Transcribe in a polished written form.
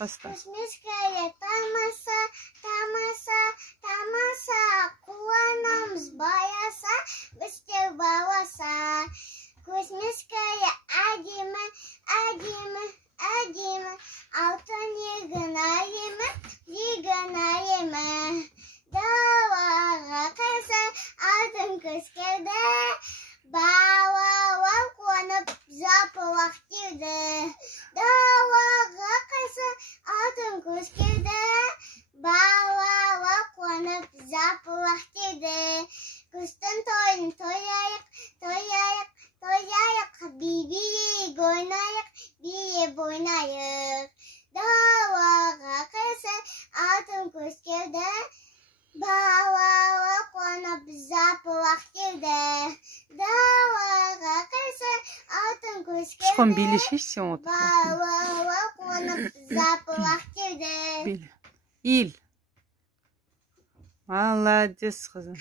Баста. Көшмеске тамаса, тамаса, тамаса, қуанамыз баяса, бізде баласа. Көшмеске әдемі, әдемі, әдемі, алтын егін айымы, егін айымы. Далаға қайса алтын көскерді, балалар қуанып запылақ деді. Далаға қайса алтын көскерді, балалар қуанып запылақ деді. Күстің тойын тояйық, тояйық, тояйық, би-биек ойнайық, биеп ойнайық. Далаға қайса алтын көскерді, балалар қуанып запылақ деді. Далаға қайса алтын көскерді, Шыққан билешешсің отыр. балалар қуанып запылақ деді. Ил. Молодец, қызым.